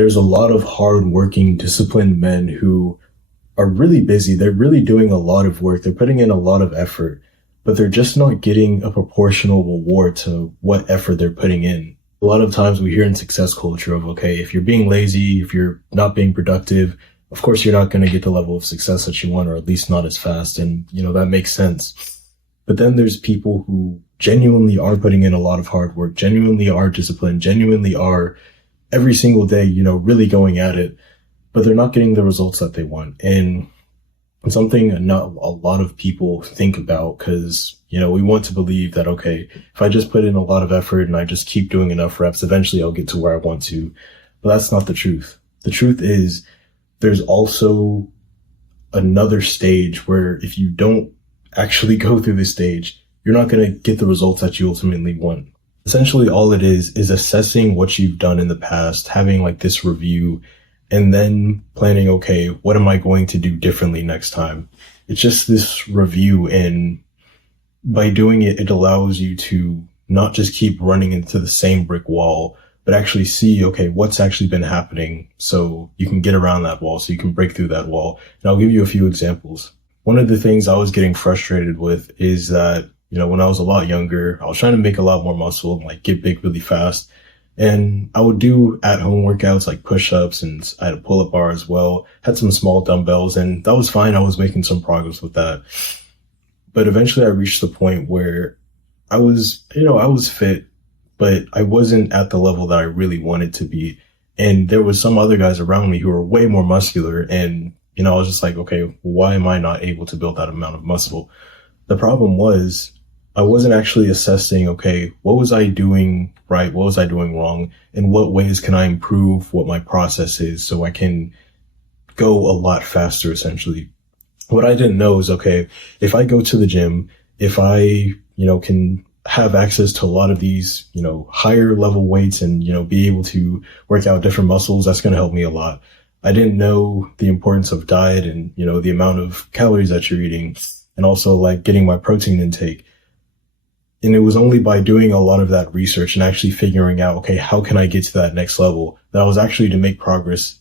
there's a lot of hardworking, disciplined men who are really busy. They're really doing a lot of work. They're putting in a lot of effort, but they're just not getting a proportional reward to what effort they're putting in. A lot of times we hear in success culture of, okay, if you're being lazy, if you're not being productive, of course you're not going to get the level of success that you want, or at least not as fast. And, that makes sense. But then there's people who genuinely are putting in a lot of hard work, genuinely are disciplined, genuinely are every single day, really going at it, but they're not getting the results that they want. And it's something not a lot of people think about because, we want to believe that, okay, if I just put in a lot of effort and I just keep doing enough reps, eventually I'll get to where I want to. But that's not the truth. The truth is there's also another stage where if you don't actually go through this stage, you're not going to get the results that you ultimately want. Essentially, all it is assessing what you've done in the past, having like this review, and then planning, okay, what am I going to do differently next time? It's just this review, and by doing it, it allows you to not just keep running into the same brick wall, but actually see, okay, what's actually been happening so you can get around that wall, so you can break through that wall. And I'll give you a few examples. One of the things I was getting frustrated with is that, when I was a lot younger, I was trying to make a lot more muscle and like get big really fast. And I would do at-home workouts like push-ups, and I had a pull-up bar as well, had some small dumbbells, and that was fine. I was making some progress with that. But eventually I reached the point where I was fit, but I wasn't at the level that I really wanted to be. And there was some other guys around me who were way more muscular. And, I was just like, okay, why am I not able to build that amount of muscle? The problem was I wasn't actually assessing, okay, what was I doing right? What was I doing wrong? And what ways can I improve what my process is so I can go a lot faster, essentially. What I didn't know is, okay, if I go to the gym, if I, can have access to a lot of these, higher level weights and, be able to work out different muscles, that's going to help me a lot. I didn't know the importance of diet and, the amount of calories that you're eating, and also like getting my protein intake. And it was only by doing a lot of that research and actually figuring out, okay, how can I get to that next level, that I was actually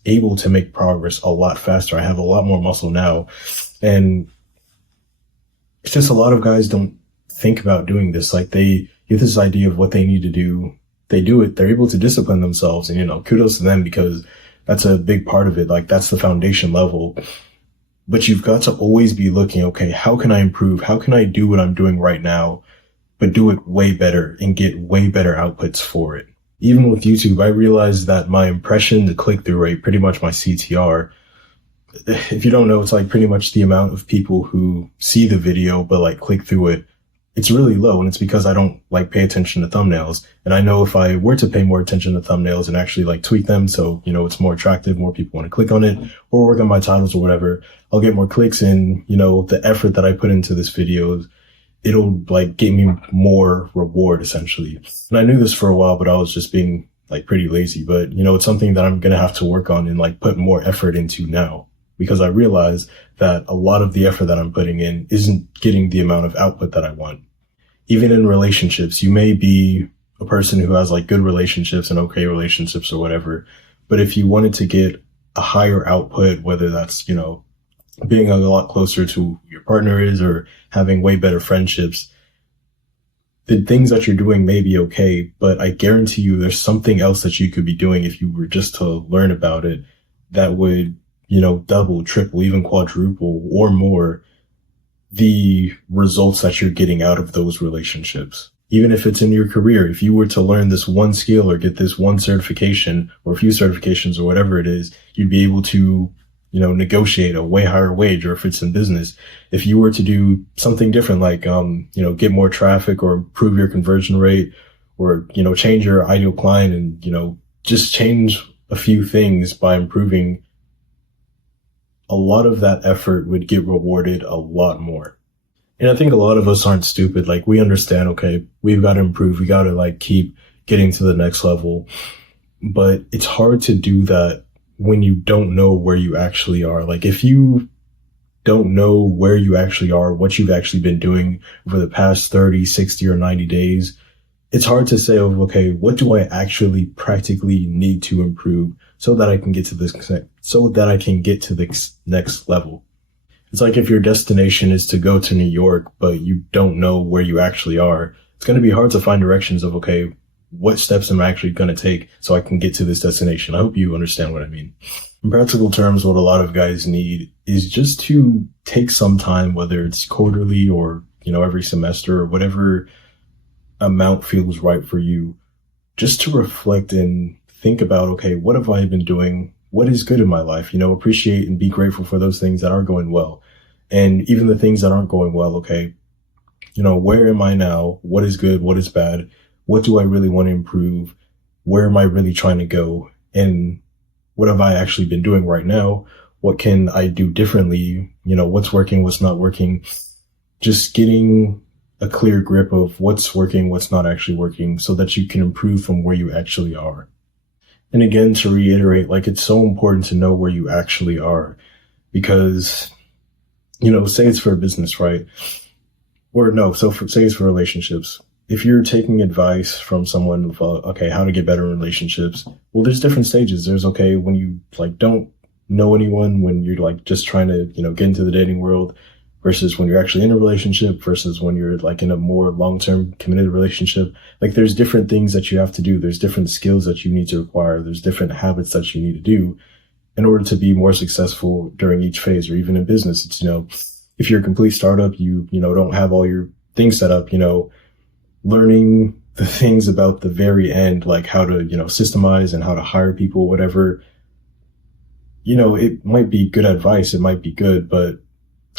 able to make progress a lot faster. I have a lot more muscle now. And it's just a lot of guys don't think about doing this. Like they get this idea of what they need to do. They do it. They're able to discipline themselves, and, kudos to them, because that's a big part of it. Like that's the foundation level. But you've got to always be looking, okay, how can I improve? How can I do what I'm doing right now, but do it way better and get way better outputs for it? Even with YouTube, I realized that my impression to click-through rate, pretty much my CTR, if you don't know, it's like pretty much the amount of people who see the video but like click through it. It's really low, and it's because I don't like pay attention to thumbnails. And I know if I were to pay more attention to thumbnails and actually like tweak them so, it's more attractive, more people want to click on it, or work on my titles or whatever, I'll get more clicks, and, the effort that I put into this video, it'll like get me more reward essentially. And I knew this for a while, but I was just being like pretty lazy. But, it's something that I'm going to have to work on and like put more effort into now, because I realize that a lot of the effort that I'm putting in isn't getting the amount of output that I want. Even in relationships, you may be a person who has like good relationships and okay relationships or whatever, but if you wanted to get a higher output, whether that's, being a lot closer to who your partner is or having way better friendships, the things that you're doing may be okay, but I guarantee you there's something else that you could be doing if you were just to learn about it that would, double, triple, even quadruple or more the results that you're getting out of those relationships. Even if it's in your career, if you were to learn this one skill or get this one certification or a few certifications or whatever it is, you'd be able to, negotiate a way higher wage. Or if it's in business, if you were to do something different, like, get more traffic or improve your conversion rate, or, change your ideal client and, just change a few things by improving, a lot of that effort would get rewarded a lot more. And I think a lot of us aren't stupid. Like we understand, okay, we've got to improve. We got to like keep getting to the next level. But it's hard to do that when you don't know where you actually are. Like if you don't know where you actually are, what you've actually been doing over the past 30, 60 or 90 days, it's hard to say, oh, okay, what do I actually practically need to improve so that I can get to this, so that I can get to the next level. It's like if your destination is to go to New York, but you don't know where you actually are, it's going to be hard to find directions of, okay, what steps am I actually going to take so I can get to this destination? I hope you understand what I mean. In practical terms, what a lot of guys need is just to take some time, whether it's quarterly or, every semester or whatever amount feels right for you, just to reflect and think about, okay, what have I been doing? What is good in my life? Appreciate and be grateful for those things that are going well. And even the things that aren't going well, okay, where am I now? What is good? What is bad? What do I really want to improve? Where am I really trying to go? And what have I actually been doing right now? What can I do differently? What's working, what's not working? Just getting a clear grip of what's working, what's not actually working, so that you can improve from where you actually are. And again, to reiterate, it's so important to know where you actually are, because, say it's for a business, right? Or no, say it's for relationships. If you're taking advice from someone, okay, how to get better in relationships, well, there's different stages. There's, okay, when you don't know anyone, when you're just trying to, get into the dating world, versus when you're actually in a relationship, versus when you're in a more long-term committed relationship. There's different things that you have to do. There's different skills that you need to acquire. There's different habits that you need to do in order to be more successful during each phase, or even in business. It's, if you're a complete startup, you don't have all your things set up, learning the things about the very end, like how to, systemize and how to hire people, whatever, it might be good advice. It might be good, but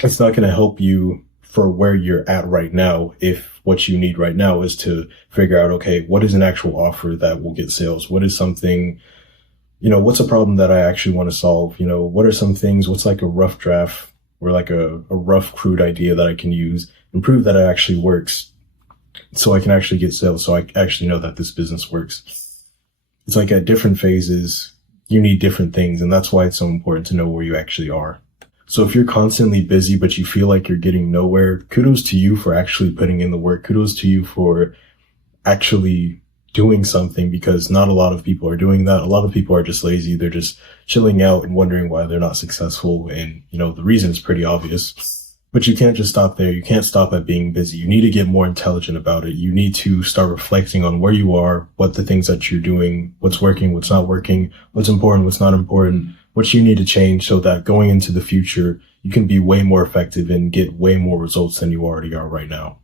it's not going to help you for where you're at right now. If what you need right now is to figure out, okay, what is an actual offer that will get sales? What is something, what's a problem that I actually want to solve? What are some things, what's a rough draft or a rough crude idea that I can use and prove that it actually works, so I can actually get sales, so I actually know that this business works. It's at different phases, you need different things, and that's why it's so important to know where you actually are. So if you're constantly busy, but you feel like you're getting nowhere, kudos to you for actually putting in the work. Kudos to you for actually doing something, because not a lot of people are doing that. A lot of people are just lazy. They're just chilling out and wondering why they're not successful. And, the reason is pretty obvious. But you can't just stop there. You can't stop at being busy. You need to get more intelligent about it. You need to start reflecting on where you are, what the things that you're doing, what's working, what's not working, what's important, what's not important, what you need to change, so that going into the future, you can be way more effective and get way more results than you already are right now.